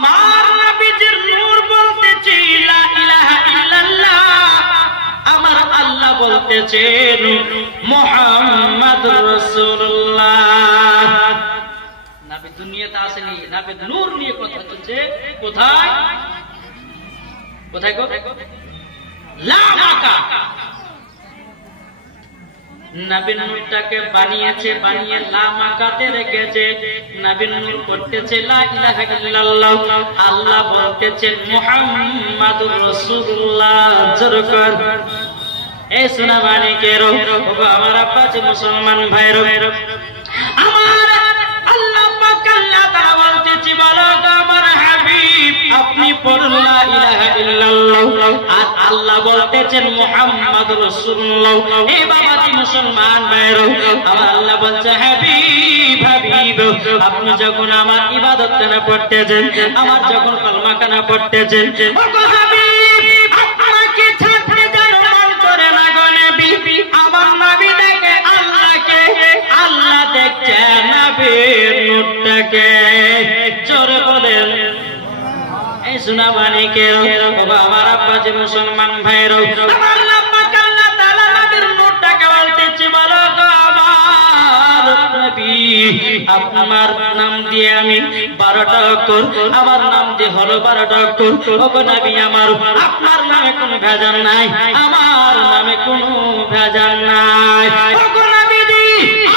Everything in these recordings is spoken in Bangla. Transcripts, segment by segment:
আমার নবীজির নূর বলতেছে লা ইলাহা ইল্লাল্লাহ, আমার আল্লাহ বলতেছেন মুহাম্মাদুর রাসূলুল্লাহ। নবী দুনিয়াতে আসেনি, নবীর নূর নিয়ে কথা চলছে। কোথায় কোথায় গো? লা মাকা। নবীর নূরটাকে বানিয়েছে, বানিয়ে লা মাকাতে রেখেছে। নবীর নূর করতেছে লা ইলাহা ইল্লাল্লাহ, আল্লাহ বলতেছেন মুহাম্মাদুর রাসূলুল্লাহ। জোরকার এই সোনা মানিকের আমার আব্বাজি মুসলমান ভাইরা, আমার আল্লাহ পাক আল্লাহ তাআলা বলতেছে বলো আমার হাবিব আপনি পড়ুন লা ইলাহা ইল্লাল্লাহ, আর আল্লাহ বলতেছেন মুহাম্মাদুর রাসূলুল্লাহ। এই বাবাজি মুসলমান ভাইরা, আমার আল্লাহ বলছে হাবিব হাবিব আপনি যখন আমার ইবাদত কানা পড়তেছেন, আমার যখন কলমা কানা পড়তেছেন, ওগো হাবিব আপনাকে ছাড়তে যেন মন করে না গো নবী। আমার নবী দেখে আল্লাহকে, আল্লাহ দেখছে নবীর নূরটাকে। জোরে বলেন এই সোনা মানিকের আমার আব্বাজি মুসলমান ভাইরা, আমার আল্লাহ পাক আল্লাহ তাআলা নবীর নূরটাকে বলতেছে বলো গো আমার নবী আপনার নাম দিয়ে আমি 12টা অক্ষর, আমার নাম দিয়ে হলো 12টা অক্ষর। ওগো নবী আমার আপনার নামে কোনো ভেজাল নাই, আমার নামে কোনো ভেজাল নাই। ওগো নবীজি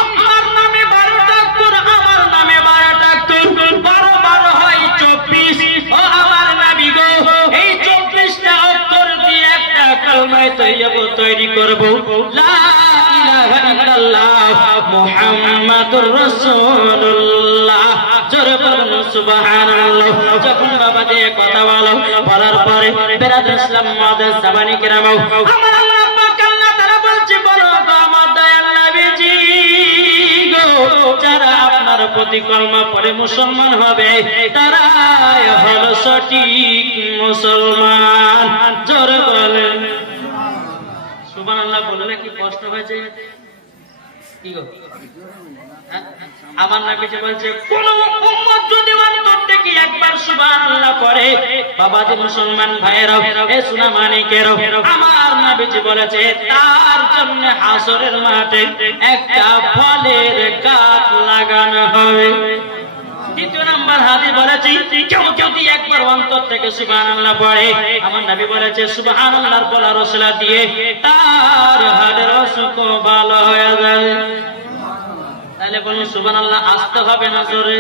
আপনার নামে 12টা অক্ষর, আমার নামে 12টা অক্ষর, 12 12 হয় 24। ও আমার নবী গো এই 24টা অক্ষর দিয়ে একটা কালমা তৈয়বা তৈরি করব, লা ইলাহা ইল্লাল্লাহ মুহাম্মাদুর রাসূলুল্লাহ। জোরে বলুন সুবহানাল্লাহ। যখন বাবা দিয়ে কথা বলার পরে বেরাদুল ইসলাম মুআদ্দাস জামানি কেরাম, আমার আল্লাহ পাক আল্লাহ তাআলা বলছে বলো গো আমার দয়াল নবীজি গো যারা আপনার প্রতি কলমা পড়ে মুসলমান হবে তারাই হলো সঠিক মুসলমান। জোরে বলেন সুবহানাল্লাহ। বললে কি কষ্ট হয়েছে কি গো? আমার নবীজি বলছে কোন উম্মত যদি অন্তর থেকে একবার সুবহানাল্লাহ পড়ে, বাবাজি মুসলমান ভাইরা এ সোনা মানিকের আমার নবীজি বলেছে তার জন্য হাসরের মাঠে একটা ফলের গাছ লাগানো হবে। দ্বিতীয় নাম্বার হাদিস বলেছি কেউ যদি একবার অন্তর থেকে সুবহানাল্লাহ পড়ে, আমার নবী বলেছে সুবহানাল্লাহর বলার ওসিলা দিয়ে তার হাড়ের অসুখ ভালো হয়ে যাবে। তাহলে বলুন সুবহানাল্লাহ আসতে হবে না জোরে?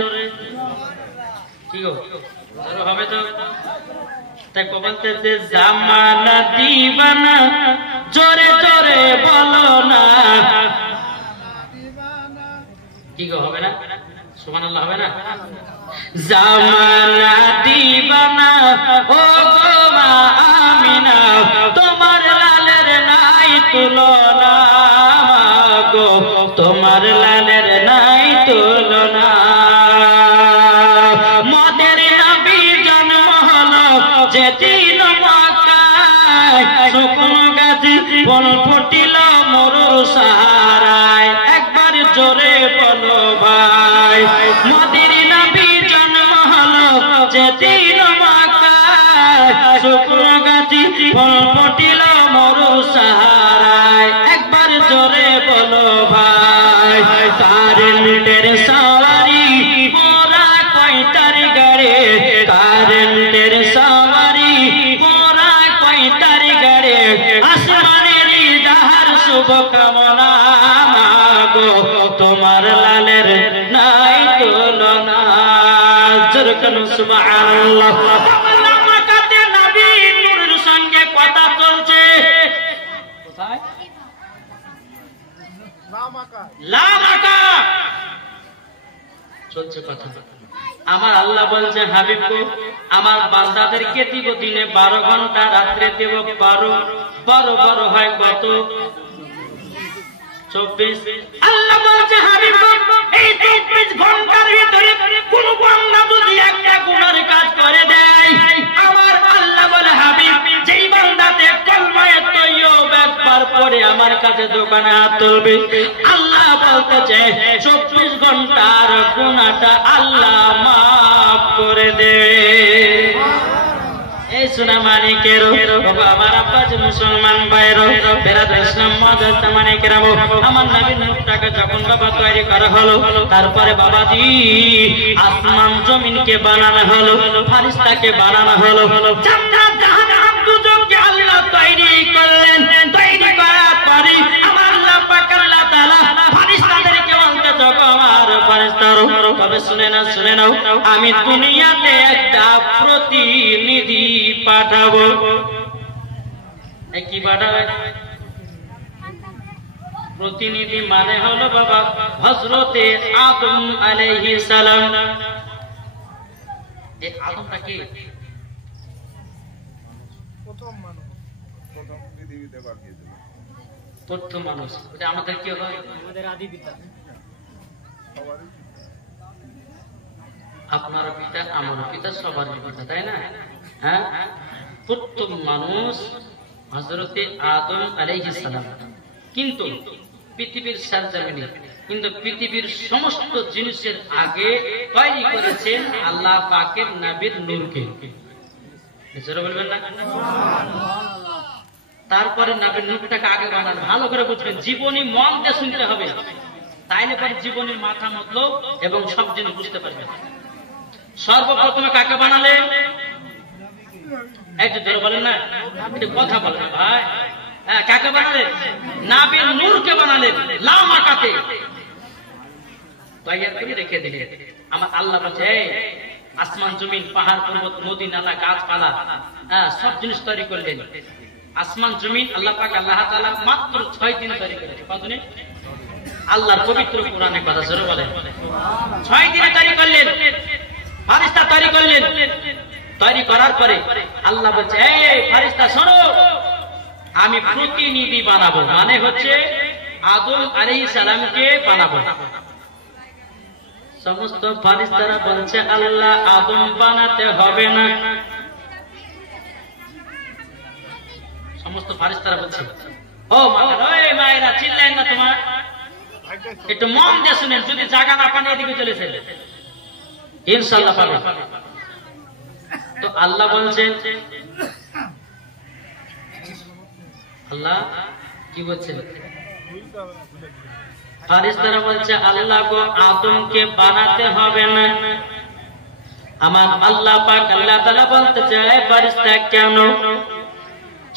কি গো জোরে হবে তো? তাই বলতেছে জামানা দিবানা জোরে জোরে বলো না। কি গো হবে না? সুবহানাল্লাহ হবে না? জামানা দিবানা ও গো মা আমিনা তোমার লালের নাই তুলনা গো, তোমার লালের নাই তুলনা। মদের নবী জন্ম হলো যেদিন মক্কায়, শুকনো গাছে ফল ফুটিল মরুর সাহারায়। একবার জোরে বলো ভাই। মদের নবী জন্ম হলো যেদিন মক্কায়, শুকনো গাছে ফল ফুটিল মরুর সাহারায়। একবার জোরে বলো ভাই। কারেন্টের সওয়ারি মোরা কয়টার গাড়ি, কারেন্টের সওয়ারি মোরা কয়টার গাড়ি, আসমানের যাহার শুভ কামনা মাগো তোমার লালের নাই তুলনা। জোরে বলুন সুবহানাল্লাহ। আমার মাকাতে নবী নূরের সঙ্গে কথা চলছে। কোথায়? লামাকা চলছে কথা। আমার আল্লাহ বলছে হাবিব গো আমার বান্দাদেরকে দিব দিনে 12 ঘন্টা, রাত্রে দেব 12 হয় কত? 24। আল্লাহ বলছে হাবিব গো এই 24 ঘন্টার ভিতরে কোন বান্দা যদি একটা গুনার কাজ করে দেয়, আমার আল্লাহ বলে হাবিব যেই বান্দাতে কলমায়ে তৈয়বা একবার পড়ে আমার কাছে দোকানে হাত তুলবে, আল্লাহ বলতেছে 24 ঘন্টার গুনাহটা আল্লাহ মাফ করে দে। এই সোনা মানিকেরও আমার আব্বাজ মুসলমান ভাইয়েরও বেরাদর ইসলাম মাদার মানিকেরাও আমার নবীর নূরটাকে যখন বাবা তৈরি করা হলো, তারপরে বাবাজি আসমান জমিনকে বানানো হলো, ফারিস্তাকে বানানো হলো, জান্নাত জাহান্নাম দুজককে আল্লাহ তৈরি করলেন। তৈরি করার পরে আমার আল্লাহ পাক আল্লাহ তাআলা ফারিস্তাদেরকে বলতে যখন আমার ফারিস্তারও তবে শুনে নাও আমি দুনিয়াতে একটা প্রতিনিধি পাঠাবো। কি পাঠাবে? প্রতিনিধি মানে হলো বাবা হযরতে আদম আলাইহিস সালাম। এই আদমটা কি? প্রথম মানুষ, প্রথম পৃথিবীতে পাঠিয়েছিল প্রথম মানুষ। এটা আমাদের কি হয়? আমাদের আদি পিতা। আপনার পিতা, আমার পিতা, সবার পিতা, তাই না? হ্যাঁ, প্রথম মানুষ হযরতে আদম আলাইহিস সালাম। কিন্তু পৃথিবীর সরজমিনে কিন্তু পৃথিবীর সমস্ত জিনিসের আগে তৈরি করেছেন আল্লাহ পাকের নবীর নূরকে। জোরে বলবেন না? তারপরে নবীর নূরটাকে আগে বানান। ভালো করে বুঝবেন, জীবনী মন দিয়ে শুনতে হবে, তাইলে পরে জীবনের মাথা মতলব এবং সব জিনিস বুঝতে পারবেন। সর্বপ্রথমে কাকে বানালে? একটু জোরে বলেন না, একটু কথা বলেন ভাই। কাকে বানালেন? নবীর নূরকে বানালেন লামাকাতে তৈরি করে রেখে দিলেন। আমার আল্লাহ বলছে আসমান জমিন পাহাড় পর্বত নদী নালা গাছপালা সব জিনিস তৈরি করলেন। আসমান জমিন আল্লাহ পাক আল্লাহ তাআলা মাত্র 6 দিনে তৈরি করেছে। কতদিনে? আল্লাহর পবিত্র কোরআনে কথা জোরে বলেন 6 দিনে তৈরি করলেন। ফারিস্তা তৈরি করলেন। তৈরি করার পরে আল্লাহ বলছে এই ফারিস্তা শোনো, আমি প্রতিনিধি বানাবো, মানে হচ্ছে আদম আলাইহিস সালামকে বানাবো। সমস্ত ফারিস্তারা বলছে আল্লাহ আদম বানাতে হবে না। সমস্ত ফারিস্তারা বলছে ও মায়েরা চিল্লায়েন না, তোমার একটু মন দিয়ে শুনেন, যদি জায়গা না পান এদিকে চলেছে ইনশাআল্লাহ পাবেন। তো আল্লাহ বলছেন, আল্লাহ কি বলছেন? ফারিস্তারা বলছে আল্লাহ গো আদমকে বানাতে হবে না। আমার আল্লাহ পাক আল্লাহ তাআলা বলতে চায় ফারিস্তা কেন?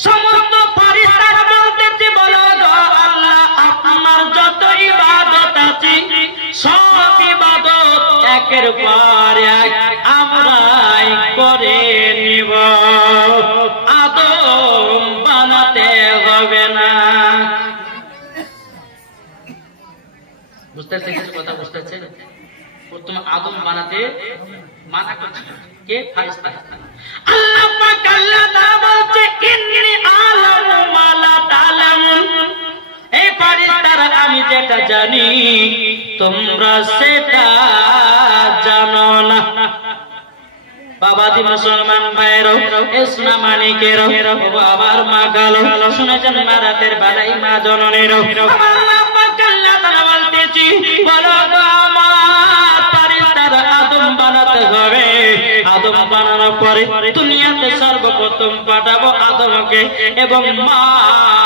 সমস্ত ফারিস্তারা বলতেছে বলো গো আল্লাহ আপনার যত ইবাদত আছে সব ইবাদত একের পর এক আমরাই করে নিব, আদম বানাতে হবে না। বুঝতে পারছেন কথা? বুঝতে পারছেন? প্রথম আদম বানাতে মানা করছে কে? ফারিস্তা। আল্লাহ পাক আল্লাহ তাআলা বলছে ইন্নী আলামু মা লা তা'লামুন। এই ফারিস্তারা আমি যেটা জানি তোমরা সেটা জানো না। বাবাজি মুসলমান ভাইয়েরও এসনা মানিকেরও আমার মা গালো শুনেছেন মা রাতের বেলায় মা জননীরও আমার মা পাক আল্লাহ তাআলা বলতেছি বলো গো আমার ফারিস্তারা আদম বানাতে হবে। আদম বানানোর পরে দুনিয়াতে সর্বপ্রথম পাঠাবো আদমকে এবং মা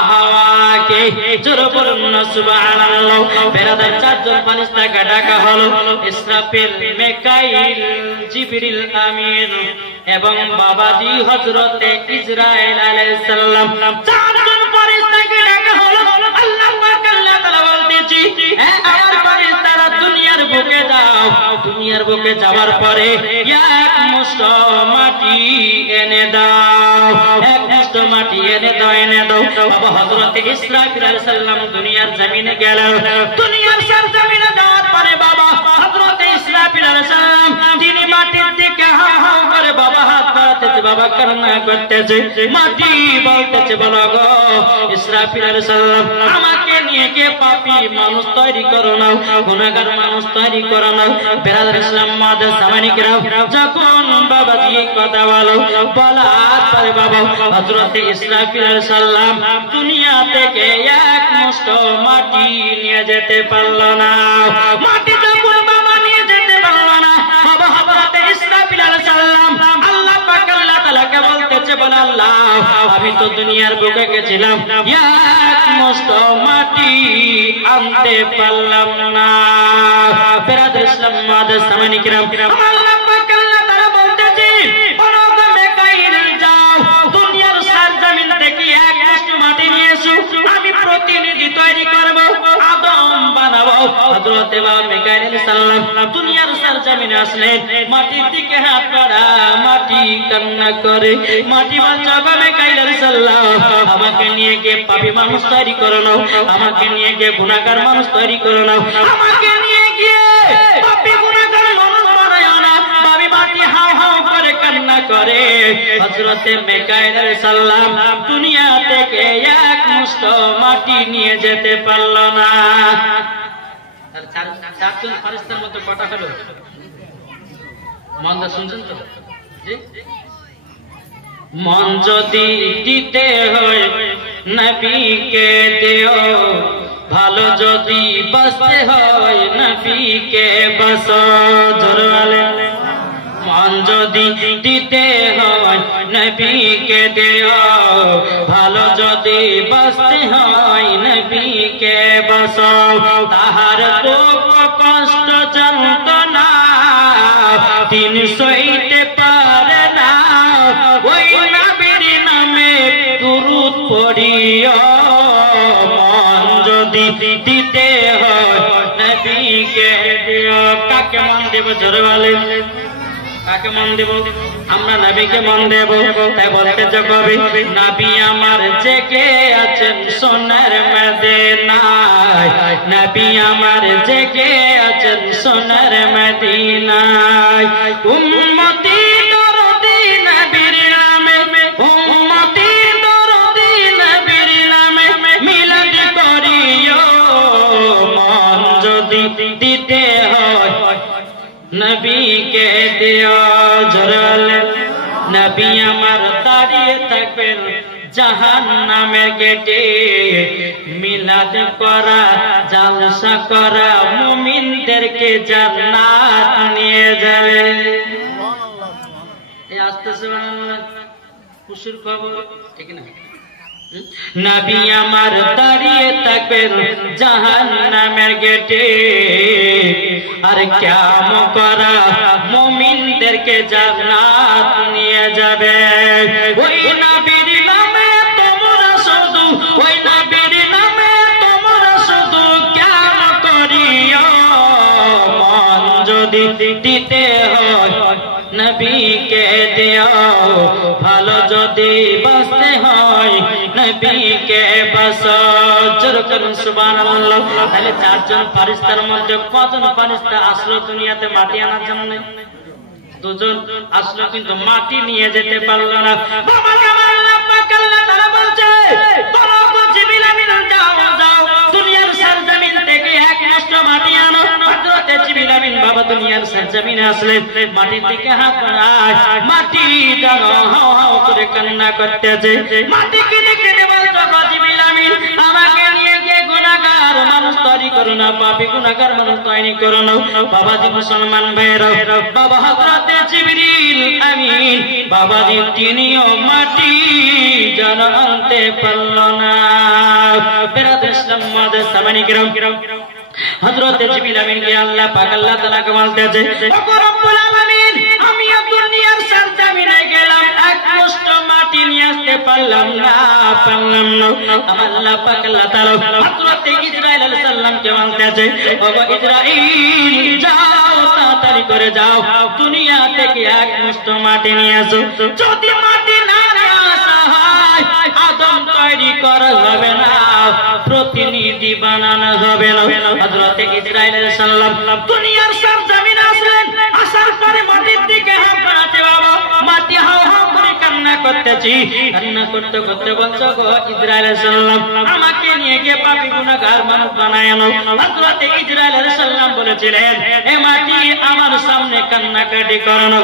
হাওয়াকে। জোরে বলুন না সুবহানাল্লাহ। বেরাদার চারজন ফারিস্তাকে ডাকা হলো, ইসরাফিল, মিকাইল, জিবরিল আমিন এবং বাবাজি হযরতে ইসরাইল আলাইহিস সালাম। চারজন ফারিস্তাকে ডাকা হলো। আল্লাহ পাক আল্লাহ তাআলা বলতেছি আমার ফারিস্তারা দুনিয়ার বুকে যাও। দুনিয়ার বুকে যাওয়ার পরে এক মুষ্ঠ মাটি এনে দাও, এক মুষ্ঠ মাটি এনে দাও। বাবা হযরতে ইসরাফিল আলাইহিস সালাম দুনিয়ার জমিনে গেল। দুনিয়ার সরজমিনে যাওয়ার পরে বাবা হযরতে ইসরাফিল আলাইহিস সালাম তিনি মাটির দিকে হাও হাও করে বাবা হাত বাড়াতেছে, বাবা কান্না করতেছে। মাটি বলতেছে বলো গো ইসরাফিল আলাইহিস সালাম আমাকে নিয়ে কে পাপী মানুষ তৈরি করো না, গুনাহগার মানুষ তৈরি করো না। বেরাদার ইসলাম মাদার সামানিকরা যখন বাবাজি কথা বলার পরে বাবা হযরতে ইসরাফিল আলাইহিস সালাম দুনিয়া থেকে এক মুষ্ঠ মাটি নিয়ে যেতে পারল না। মাটি যখন বাবা নিয়ে যেতে পারল না, বাবা হযরতে ইসরাফিল কাছে বলে আল্লাহ আমি তো দুনিয়ার বুকে গেছিলাম এক মুষ্ট মাটি আনতে পারলাম না বেরাদর ইসলাম মাদার সামানি কিরাম আল্লাহ পাক আল্লাহ তাআলা বলতেছেন বলবে মেকাইল যাও দুনিয়ার সরজমিন থেকে এক মুষ্ট মাটি নিয়ে এসো আমি প্রতিনিধি তৈরি করব আদম বানাবো হযরত মেকাইল আলাইহিস সালাম দুনিয়ার সরজমিনে আসলেন মাটির দিকে হাত বাড়া মাটি কান্না করে মাটি বাঁচাবে মেকাইল আলাইহিস সালাম আমাকে নিয়ে গিয়ে পাপী মানুষ তৈরি করে নাও আমাকে নিয়ে গিয়ে গুনাহগার মানুষ তৈরি করে নাও আমাকে নিয়ে গিয়ে পাপী গুনাহগার মানুষ বানায়ো না পাপী মাটি হাও হাও করে কান্না করে হযরত মেকাইল আলাইহিস সালাম দুনিয়া থেকে এক মুষ্ট মাটি নিয়ে যেতে পারল না আর চারজন ফেরেশতার মধ্যে কটা হলো মন শুনছেন তো জি মন যদি দিতে হয় নবীকে দিও ভালো যদি বাঁচতে হয় নবীকে বাঁচো জোরে মন যদি দিতে হয় নবীকে দিও ভালো যদি বাঁচতে হয় নবীকে বাঁচো তাহার দুঃখ কষ্ট যন্ত্রণা দিন সইতে পারে না ওই নবীর নামে দুরূদ পড়িও মন যদি দিতে হয় নবীকে দিও কাকে মন দেব জোরে বলেন কাকে মন দেব আমরা নবীকে মন দেব তাই বলতে কবি নবী আমার জেগে আছেন সোনার মদিনায় নবী আমার জেগে আছেন সোনার মদিনায় উম্মতি দরদি নবীর নামে উম্মতি দরদি নবীর নামে মিলাদ করিও মন যদি দিতে হয় নবীকে দিও জোরে নবী আমার দাঁড়িয়ে থাকবেন জাহান্নামের গেটে মিলাদ করা জালসা করা মুমিনদেরকে জান্নাত নিয়ে যাবে এই আসতেছে খুশির খবর ঠিক না নবী আমার দাঁড়িয়ে থাকবেন জাহান্নামের গেটে আর কিয়াম করা মুমিনদেরকে জান্নাত নিয়ে যাবে ওই নবীর নামে তোমরা শুধু ওই নবীর নামে তোমরা শুধু কিয়াম করিও মন যদি দিতে হয় নবীকে দিও ভালো যদি বাঁচতে হয় নবীকে বাঁচো জোরে করুন সুবহানাল্লাহ তাহলে চারজন ফেরেশতার মধ্যে কজন ফেরেশতা আসলো দুনিয়াতে মাটি আনার জন্য দুজন আসলো কিন্তু মাটি নিয়ে যেতে পারলো না বাবা আমার আল্লাহ পাক আল্লাহ তাআলা বলছে বলো জিবরিল আমিন যাও যাও দুনিয়ার সরজমিন থেকে এক মুষ্ট মাটি আনো হযরত জিবরিল আমিন বাবা দুনিয়ার সরজমিনে আসলেন মাটির দিকে হাত বাড়ায় মাটি যেন হাও হাও করে কান্না করতেছে মাটিকে দেখে বলতো জিবরিল আমিন আমাকে নিয়ে গিয়ে গুনাহগার মানুষ তৈরি করো না পাপী গুনাহগার মানুষ তৈরি করো না বাবা জি মুসলমান ভাইরা বাবা হযরত জিবরিল আমিন বাবা জি তিনিও মাটি যেন আনতে পারল না বেরাদর ইসলাম মাদার সামানি কিরাম হযরত জিবরিল আমিনকে আল্লাহ পাক আল্লাহ তাআলা কে বলতেছে ও রব্বুল আলামিন আমি দুনিয়ার সরজমিনে গেলাম এক মুষ্ট মাটি নিয়ে আসতে পারলাম না আমার আল্লাহ পাক আল্লাহ তাআলা হযরত ইসরাইল আলাইহিস সালাম কে বলতেছে ও ইসরাইল যাও তাড়াতাড়ি করে যাও দুনিয়া থেকে এক মুষ্ট মাটি নিয়ে আসো যদি মাটি না আসা হয় আদম তৈরি করা হবে না প্রতিনিধি বানানো হবে না হযরত ইসরাইল আলাইহিস সালাম দুনিয়ার সরজমিনে আসলেন আসার পরে মাটির দিকে হাত বাড়াতে বাবা মাটি হাও হাও করে কান্না করতেছি কান্না করতে করতে বলছো গো ইসরাইল আলাইহিস সালাম আমাকে নিয়ে গিয়ে পাপী গুনাহগার মানুষ বানায় নাও হযরত ইসরাইল আলাইহিস সালাম বলেছিলেন এ মাটি আমার সামনে কান্নাকাটি করো না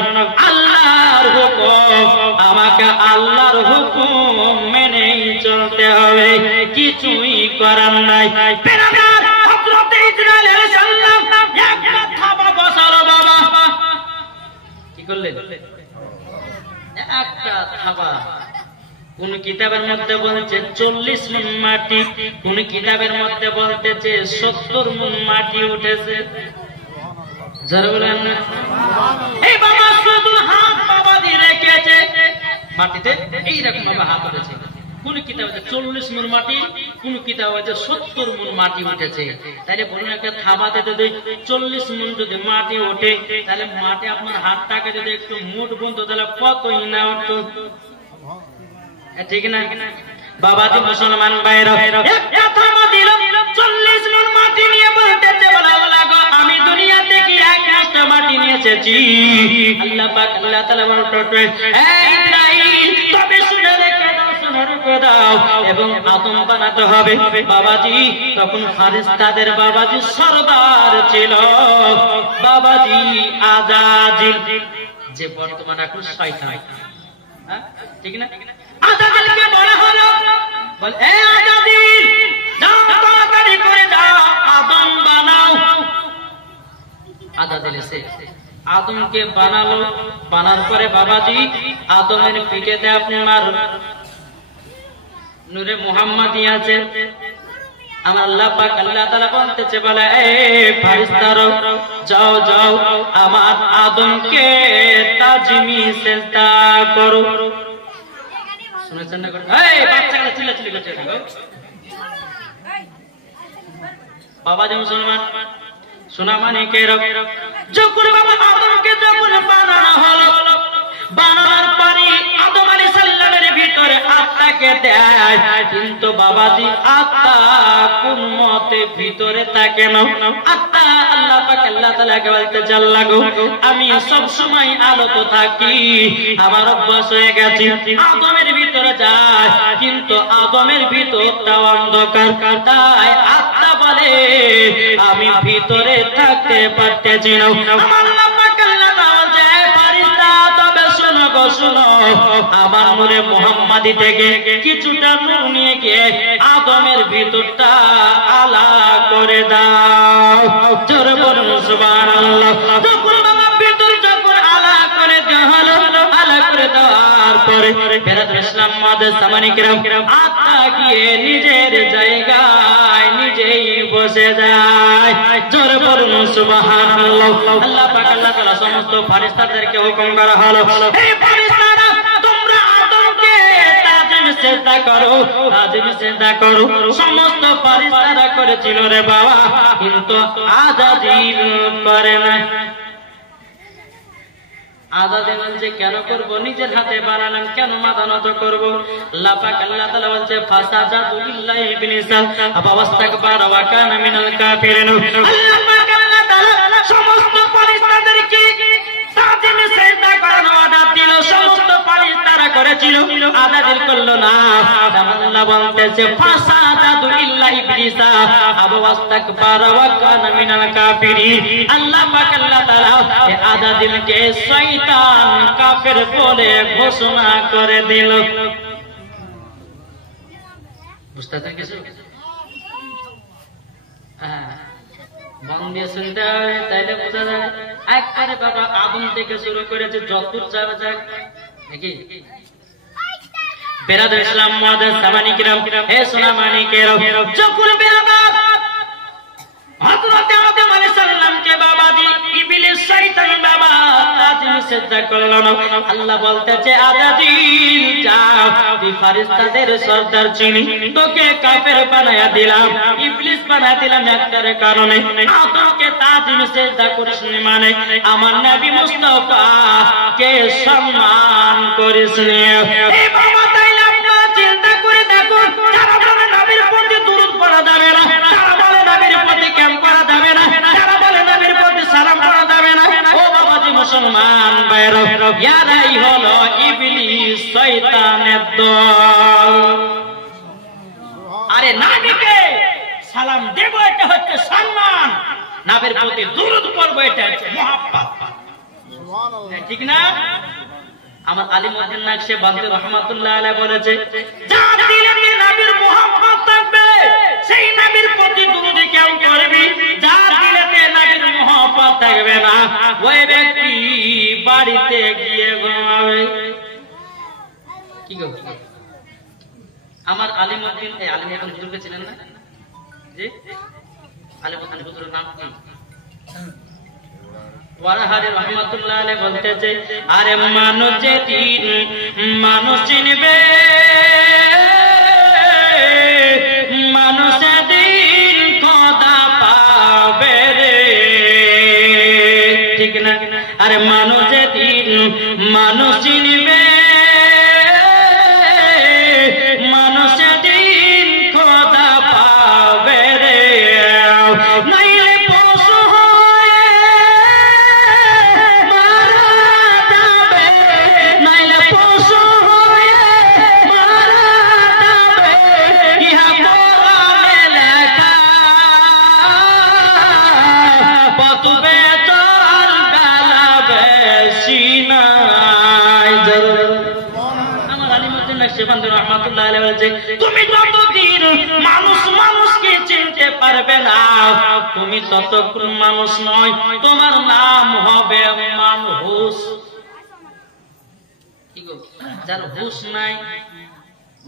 আল্লাহর হুকুম আমাকে আল্লাহর হুকুম মেনেই চলতে হবে কিছুই করার নাই বেরাদার হযরত ইসরাইল আলাইহিস সালাম এক মাথা বসালো বাবা কি করলেন একটা থাবা। কোন কিতাবের মধ্যে বলছে 40 মণ মাটি, কোন কিতাবের মধ্যে বলতেছে 70 মণ মাটি উঠেছে। যারা বলেন না এই বাবা শুধু হাত বাবা দিয়ে রেখেছে মাটিতে, এইরকম ভাবে হাত উঠেছে। কোন কিতাবে 40 মণ মাটি, কোন কিতাবে 70 মণ মাটি উঠেছে। তাহলে বলুন একটা থাবাতে যদি 40 মণ যদি মাটি ওঠে, তাহলে মাটি আপনার হাতটাকে যদি একটু মুঠ বন্ধ, তাহলে কতই না উঠতো, ঠিক না? বাবাজি মুসলমান ভাইরা, একটা থাবা দিল 40 মণ মাটি নিয়ে বলতেছে, বলা গো আমি দুনিয়া থেকে এক রাস্তা মাটি নিয়ে এসেছি। আল্লাহ পাক আল্লাহ তাআলা বলতে, এই ইসরাইল তবে শুনে রেখে দাও, এবং আদম বানাতে হবে। বাবাজি তখন ফারিস্তাদের বাবাজি সরদার ছিল বাবাজি আজাজিল, যে বর্তমান এখন শয়তান, ঠিক না? আজাজিলকে বলা হলো, বল এ আজাজিল যাও তাড়াতাড়ি করে যাও আদম বানাও। আজাজিল এসে আদমকে বানালো। বানার পরে বাবাজি আদমের পিঠেতে আপনার নূরে মুহাম্মাদি আছে। আমার আল্লাহ পাক আল্লাহ তাআলা বলতেছে, বলে এ ফেরেশতারা যাও যাও আমার আদমকে তাজিমি সিজদা করো। শুনেছেন না? এই বাচ্চাটা চিল্লাচিল্লি করছে না গো বাবাজি মুসলমান শোনা মানে কেরো, যখন বাবা আদমকে যখন বানানো হলো, বানানোর পরে আদম আলাইহিস সালামের ভিতরে আত্মাকে দেয়, কিন্তু বাবাজি আত্মা কোন মতে ভিতরে থাকে না। আত্মা আল্লাহ পাক আল্লাহ তাআলাকে বলতে, জাল্লা গো আমি সব সময় আলোতে থাকি, আমার অভ্যাস হয়ে গেছে আদমের ভিতরে যায়, কিন্তু আদমের ভিতরটা অন্ধকার। তাই আত্মা বলে আমি ভিতরে থাকতে পারতেছি না। আমার আল্লাহ পাক আল্লাহ তাআলা ফারিস্তা তবে শোনো গো শোনো, আমার নূরে মুহাম্মাদি থেকে কিছুটা নূর নিয়ে গিয়ে আদমের ভিতরটা আলা করে দাও। জোরে বলুন সুবহানাল্লাহ। যখন বাবা ভিতর যখন আলা করে দেওয়া হলো, আলা করে দেওয়ার পরে বেরাদুল ইসলাম মাদের সামানি কিরাম আত্মা গিয়ে নিজের জায়গায় নিজেই বসে যায়। জোরে বলুন সুবহানাল্লাহ। আল্লাহ পাক আল্লাহ তাআলা সমস্ত ফেরেশতাদেরকে হুকুম করা হলো, এই ফেরেশতারা তোমরা আদমকে তাজিম সিজদা করো, তাজিম সিজদা করো। সমস্ত ফেরেশতারা করেছিল রে বাবা, কিন্তু আজাজিল করে না। আজাজিল বলছে কেন করব, নিজের হাতে বানালাম কেন মাথা নত করব? আল্লাহ পাক আল্লাহ তাআলা বলছে ফাসাজাদু ইল্লা ইবলিস আবাস্তাকবারা ওয়া কানা মিনাল কাফিরিন। আল্লাহ পাক আল্লাহ তাআলা সমস্ত ফেরেশতাদেরকে তাজিম সিজদা করার অর্ডার দিল, সমস্ত ফেরেশতারা করেছিল, আজাজিল করলো না। আল্লাহ বলতেছে ফাসাজাদু ইল্লা ইবলিস আবাস্তাকবারা ওয়া কানা মিনাল কাফিরিন। আল্লাহ পাক আল্লাহ তাআলা আজাজিলকে শয়তান কাফের বলে ঘোষণা করে দিল। বুঝতে কিছু? হ্যাঁ, মন দিয়ে শুনতে হয়, তাইলে বোঝা যায়। একবারে বাবা আদম থেকে শুরু করেছে যতদূর যাওয়া যায় নাকি। বেরাদুল ইসলাম মাদের সামানি কিরাম, হে সোনা মানিকেরা, যখন বেরাদার হযরত আদম আলাইহিস সালামকে বাবাজি ইবলিস শয়তান বাবা তাজিম সিজদা করলো না। আল্লাহ বলতেছে আজাজিল যাও, তুই ফেরেশতাদের সরদার চিনি, তোকে কাফের বানায়া দিলাম, ইবলিস বানায়া দিলাম একটার কারণে, আদমকে তাজিম সিজদা করিস নি মানে আমার নবী মুস্তাফা কে সম্মান করিস নি। এই বাবা তাইলে আপনারা চিন্তা করে দেখুন, যারা বলে নবীর প্রতি দুরূদ পড়া যাবে না, যারা বলে নবীর প্রতি ক্যাম করা যাবে না, যারা বলে নবীর প্রতি সালাম করা যাবে না, ও বাবাজি মুসলমান ভাইরা, ইয়ারাই হলো ইবলিস শয়তানের দল। আরে নবীকে সালাম দেব এটা হচ্ছে সম্মান, নবীর প্রতি দুরূদ পড়ব এটা হচ্ছে মুহাব্বত। সুবহানাল্লাহ, ঠিক না? আমার আলিমউদ্দিন নাকশবন্দি রাহমাতুল্লাহ আলাইহি বলেছে, যার দিলে নবীর মুহাব্বত থাকবে সেই নবীর প্রতি দুরূদ কেউ করবে, যার দিলে নবীর মুহাব্বত থাকবে না ওই ব্যক্তি বাড়িতে গিয়ে ঘুমাবে। কি গো আমার আলিমউদ্দিন এই আলিম এখন হুজুরকে চিনেন না জি আলিমউদ্দিন হুজুরের নাম কি ওয়ারাহারি রহমাতুল্লাহ আলাইহি বলতেছে আরে মানুষ যেদিন মানুষ চিনবে মানুষ সেদিন খোদা পাবে রে ঠিক না আরে মানুষ যেদিন মানুষ চিনবে মানুষ সেদিন খোদা পাবে রে নাইলে পশু হয়ে মারা যাবে নাইলে পশু হয়ে মারা যাবে ইহা কোরআনে লেখা পতবে চল গালাবে সিনাই আমার আলিমউদ্দিন নকশবন্দি রহমাতুল্লাহ আলাইহি বলেছে তুমি যতদিন মানুষ মানুষকে চিনতে পারবে না তুমি ততক্ষণ মানুষ নয় তোমার নাম হবে মানহুস কি গো যার হুশ নাই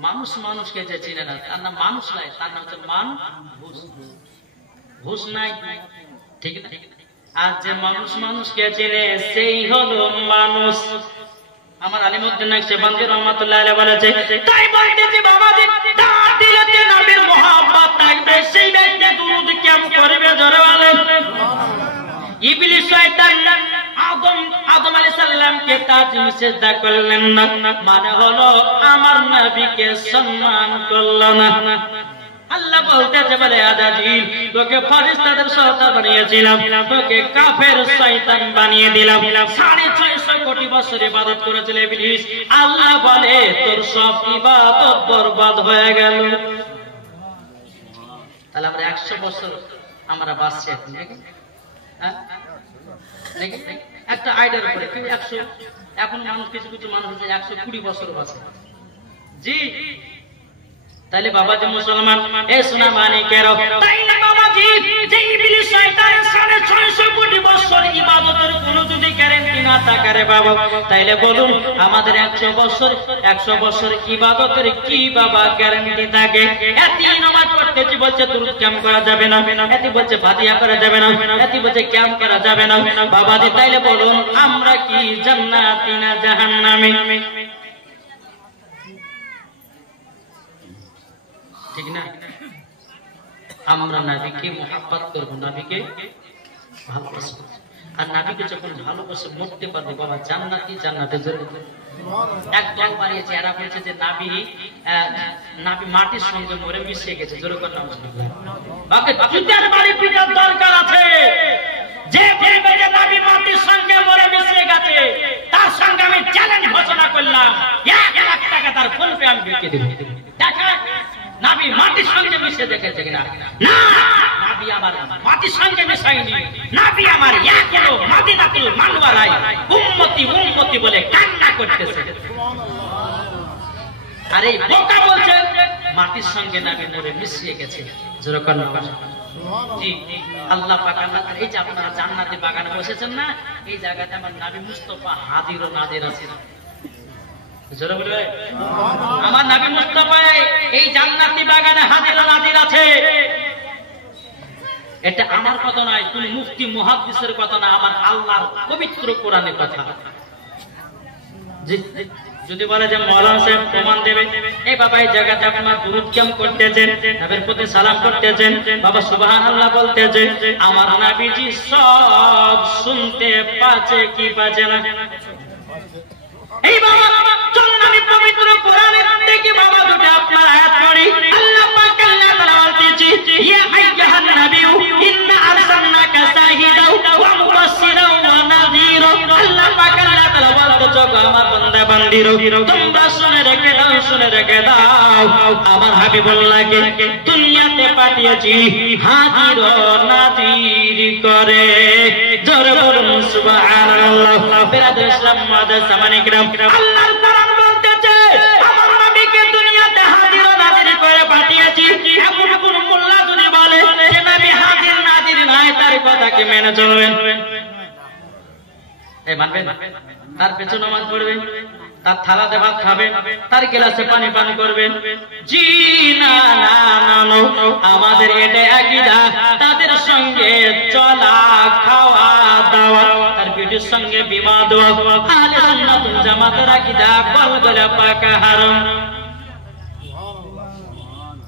মানুষ মানুষকে যে চিনে না তার নাম মানুষ নাই তার নাম হচ্ছে মানহুস হুশ নাই ঠিক না আর যে মানুষ মানুষকে চিনে সেই হলো মানুষ আমার আলিমউদ্দিন নকশবন্দি রাহমাতুল্লাহ আলাইহি বলেছে তাই বলতেছি বাবাজি তার দিলেতে নবীর মোহাব্বত থাকবে সেই ব্যক্তি দুরূদ কেমন করবে জোরে বলেন ইবলিস শয়তান আদম আলাইহিস সালামকে তাজিম সিজদা করলেন না মানে হলো আমার নবীকে সম্মান করল না আল্লাহ বলতেছে বলে আদাজিল তোকে ফেরেশতাদের সরদার বানিয়েছিলাম তোকে কাফের শয়তান বানিয়ে দিলাম 650 কোটি বছর ইবাদত করেছিল ইবলিস আল্লাহ বলে তোর সব ইবাদত বরবাদ হয়ে গেল তাহলে আমরা 100 বছর আমরা বাঁচছি এখন নাকি হ্যাঁ নাকি একটা আইডিয়ার উপরে কি 100 এখন মানুষ কিছু কিছু মানুষ আছে 120 বছর বাঁচে জি তাইলে বাবাজি মুসলমান এ সোনা মানিকেরও তাইলে বাবাজি যে ইবলিস শয়তান 650 কোটি বছর ইবাদতের কোনো যদি গ্যারান্টি না থাকে রে বাবা তাইলে বলুন আমাদের 100 বছর ইবাদতের কি বাবা গ্যারান্টি থাকে এতি নামাজ পড়তেছি বলছে দুরূদ কাম করা যাবে না এতি বলছে ফাতিহা করা যাবে না এতি বলছে কাম করা যাবে না বাবাজি তাইলে বলুন আমরা কি জান্নাতি না জাহান্নামী ঠিক না আমরা নবীকে মুহাব্বত করব নবীকে ভালোবাসব আর নবীকে যখন ভালোবাসে মরতে পারবে বাবা জান্নাতি জান্নাতে যাবে একদম বাড়িয়েছে এরা বলছে যে নবী মাটির সঙ্গে মরে মিশে গেছে জোরে করে নাম ওকে জুতার বাড়ি পিটার দরকার আছে যে বলবে যে নবী মাটির সঙ্গে মরে মিশে গেছে তার সঙ্গে আমি চ্যালেঞ্জ ঘোষণা করলাম 1 লাখ টাকা তার ফোন পে আমি বিকিয়ে দেব দেখা নবী মাটির সঙ্গে মিশে দেখেছে কিনা না নবী আমার মাটির সঙ্গে মিশাইনি নবী আমার এক হলো মদিনাতুল মুনাওয়ারায় উম্মতি উম্মতি বলে কান্না করতেছে আরে বোকা বলছে মাটির সঙ্গে নবী মরে মিশিয়ে গেছে জোরে করে জি আল্লাহ পাক আল্লাহ এই যে আপনারা জান্নাতি বাগানে বসেছেন না এই জায়গাতে আমার নবী মুস্তাফা হাজির ও নাজির আছেন জোরে বলবে আমার নবী মুস্তাফা এই জান্নাতি বাগানে হাজির ও নাজির আছে এটা আমার কথা নয় কোন মুফতি মুহাদ্দিসের কথা না আমার আল্লাহর পবিত্র কোরআনের কথা যদি বলে যে মাওলানা সাহেব প্রমাণ দেবে এই বাবা এই জায়গাতে আপনারা দুরূদ কিয়াম করতেছেন নবীর প্রতি সালাম করতেছেন বাবা সুবহানাল্লাহ বলতেছে আমার নবীজি সব শুনতে পাচ্ছে কি পাচ্ছে না এই বাবা চলুন আমি পবিত্র কোরআনের থেকে বাবা দুটো আপনার আয়াত পড়ি আল্লাহ পাক আল্লাহ তাআলা বলতেছে ইয়া আইয়ুহান নাবিয়্যু ইন্না আরসালনাকা শাহিদাও ওয়া মুবাশশিরাও ওয়া নাযীরা আল্লাহ পাক আল্লাহ তাআলা বলতেছে আমার বান্দা বান্দীরা তোমরা শুনে রেখে দাও আমার হাবিবুল্লাহকে দুনিয়াতে পাঠিয়েছি হাজির ও নাযীর করে জোরে বলুন সুবহানাল্লাহ বিরাদর ইসলাম মাদার সামানিক রাম আল্লাহর কোরআন বলতেছে আমার নবীকে দুনিয়াতে হাজির ও নাযীর করে পাঠিয়েছি এমন কোন মোল্লা যদি বলে যে নবী হাজির নাযীর নয় তার কথাকে মেনে চলবেন এই মানবেন তার পেছনে নামাজ পড়বেন তার থালাতে ভাত খাবেন, তার গ্লাসে পানি পান করবেন। জি না না না, আমাদের এটা আকীদা। তাদের সঙ্গে চলা খাওয়া দাওয়া, তার বিটির সঙ্গে বিবাদ, আহলে সুন্নাত ওয়াল জামাতের আকীদা গলগলা পাকা হারাম।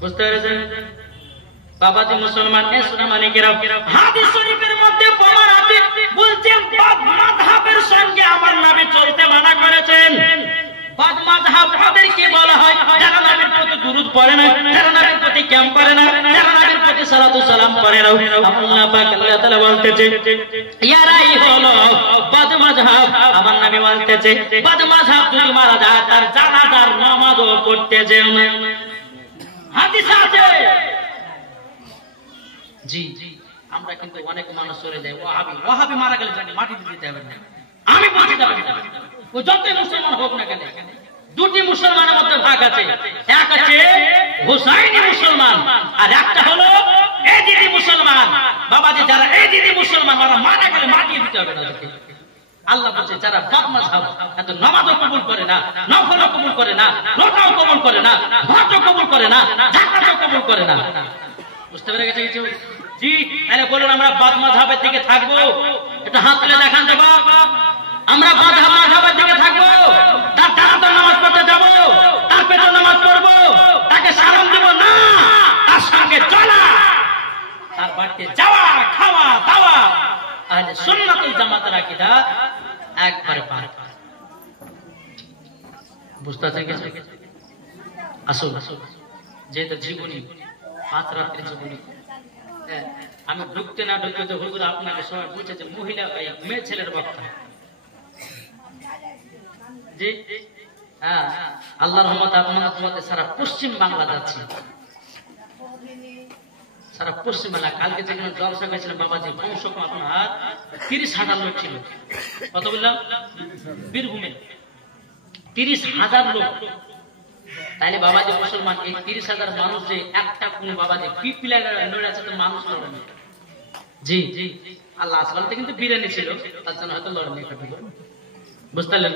বুঝতে পেরেছেন বাবাজি মুসলমান? হাদিস শরীফের মধ্যে প্রমাণ আছে, বলছেন বাদ মাযহাবের সঙ্গে আমার নবী চলতে মানা করেছেন। বাদ মাযহাব ওদের কি বলা হয়? যারা নবীর প্রতি দুরূদ পড়ে না, যারা নবীর প্রতি কিয়াম করে না, যারা নবীর প্রতি সালাতু সালাম করে না, আল্লাহ পাক আল্লাহ তাআলা বলতেছে ইয়ারাই হলো বাদ মাযহাব। আমার নবী বলতেছে বাদ মাযহাব যদি মারা যায় তার জানাজার নামাজও পড়তে যেও না। হাদিস আছে। জি আমরা কিন্তু অনেক মানুষ চলে যায় ওয়াহাবি মারা গেলে জানি মাটি দিতে হবে না। আমি বলছি ও যতই মুসলমান হোক না কেন, দুটি মুসলমানের মধ্যে ভাগ আছে। এক আছে হুসাইনি মুসলমান, আর একটা হলো এজিদি মুসলমান। বাবাজি যারা এজিদি মুসলমান ওরা মারা গেলে মাটি দিতে হবে না। আল্লাহ বলছে যারা বাদ মাযহাব, এত নামাজও কবুল করে না, নফলও কবুল করে না, রোজাও কবুল করে না, হজও কবুল করে না, যাকাতও কবুল করে না। বুঝতে পেরে গেছে কিছু? জি তাহলে বলুন আমরা বাদ মাযহাবের দিকে থাকবো? এটা হাত তুলে দেখান তো বাপ। আমরা বাদ মাযহাবের দিকে থাকবো? তার জানাজার নামাজ পড়তে যাবো, তার পেটের নামাজ পড়বো, তাকে সালাম দিব না, তার সঙ্গে চলা, তার বাড়িতে যাওয়া, খাওয়া দাওয়া আহলে সুন্নাত ওয়াল জামাতের আকীদা একবারে পার। বুঝতে পেরেছেন? আসুন যেহেতু জীবনী পাঁচ রাত্রি জীবনী, আমি ঢুকতে না ঢুকতে তো হুজুর আপনাকে সবাই বলছে যে মহিলা মেয়ে ছেলের বক্তা। জি হ্যাঁ, আল্লাহর রহমতে আপনাদের তোমাদের সারা পশ্চিম বাংলা যাচ্ছে, সারা পশ্চিম বাংলা। কালকে যেখানে জলসা গেছিলাম বাবাজি কমসে কম আপনার 30,000 লোক ছিল। কত বললাম? বীরভূমে 30,000 লোক। তাইলে বাবাজি মুসলমান এই 30,000 মানুষ যে একটা কোন বাবাজি পিপিলার লড়ে আছে তো মানুষ লড়ে না। জি জি আল্লাহ আসলামতে কিন্তু বিরিয়ানি ছিল, তার জন্য হয়তো লড়ে নি। বুঝতে পারলেন?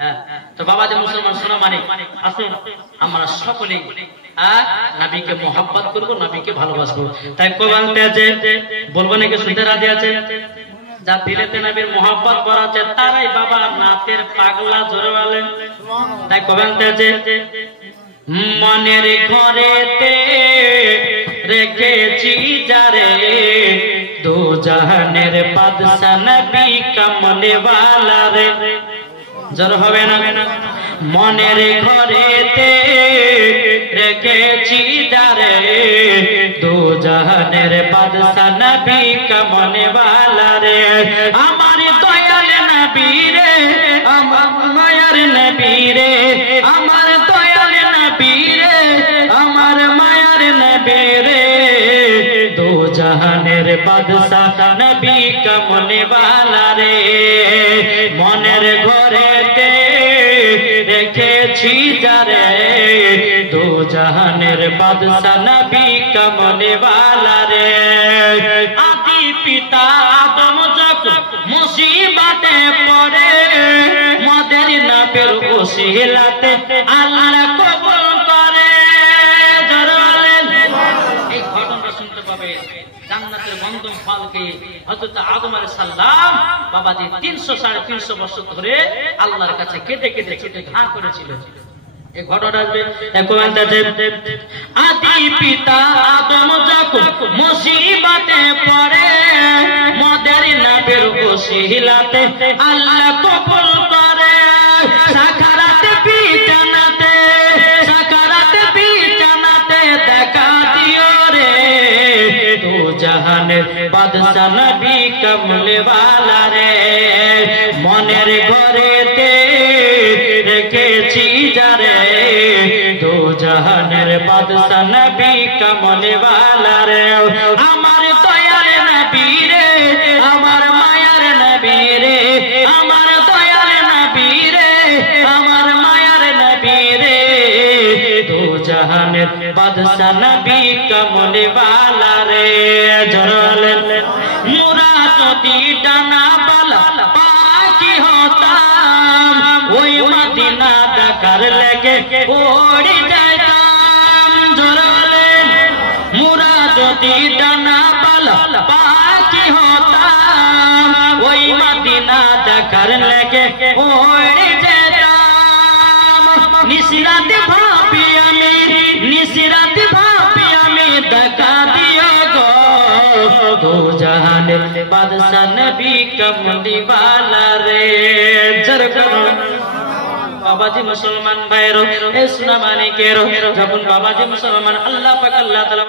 হ্যাঁ তো বাবাজি মুসলমান শোনা মানে আসুন আমরা সকলেই নবীকে মোহাব্বত করবো, নবীকে ভালোবাসবো। তাই কোরআনে আছে, বলবো নাকি শুনতে রাজি আছে? যা দিলেতে নবীর মোহাব্বত করা আছে তারাই বাবা নাতের পাগলা জোরে বলেন। তাই কোরআনে আছে মনের ঘরেতে রেখেছি যারে দো জাহানের বাদশা নবী কামলে ওয়ালা রে। জোর হবে না? মনের ঘরেতে রেখেছি যারে দো জাহানের বাদশা নবী কামলে ওয়ালা রে। আমার দয়াল নবী রে, আমার মায়ার নবী রে, আমার দয়াল নবী রে, আমার মায়ার নবী রে, দো জাহানের বাদশা নবী কামলে ওয়ালা রে। মনের ঘরেতে রেখেছি যারে দো জাহানের বাদশা নবী কামলে ওয়ালা রে। আদি পিতা আদম যখন মুসিবতে পড়ে মদের নবীর ওসিলাতে আল্লাহ কবুল করে। এই ঘটনা শুনতে পাবে জান্নাতের বন্ধন ফলকে হযরত আদম আলাইহিস সালাম বাবাজি 300-350 বছর ধরে আল্লাহর কাছে কেটে কেটে কেটে ঘা করেছিল। এই ঘটনা আদি পিতা আদম যখন মুসিবতে পড়ে মদের নবীর ওসিলাতে আল্লাহ কবুল করে। সাকারাতে বিছানাতে, সাকারাতে বিছানাতে দেখা দিও রে দো জাহানের বাদশা নবী কামলে ওয়ালা রে। মনের ঘরেতে রেখেছি যারে দো জাহানের বাদশা নবী কামলে ওয়ালা রে। আমার দয়াল নবী রে, আমার মায়ার নবী রে, আমার দয়াল নবী রে, আমার মায়ার নবী রে, দো জাহানের বাদশা নবী কামলে ওয়ালা রে। জরলে মুরা যদি ডানা বালা পাক পাখি হতাম, ওই মদিনা দেখার লেগে ওড়ে যাইতাম। জোরে বলেন, মোরা যদি ডানা বালা পাখি হতাম, ওই মদিনা দেখার লেগে ওড়ে যেতাম। নিশিরাত ভাবি আমি, নিশিরাত ভাবি আমি, দেখা দিও গো দো জাহানের বাদশা নবী কমলি वाला রে। বাবাজি মুসলমান ভাইরো, এ সোনা মানিকেরো, যখন বাবাজি মুসলমান আল্লাহ পাক আল্লাহ তাআলা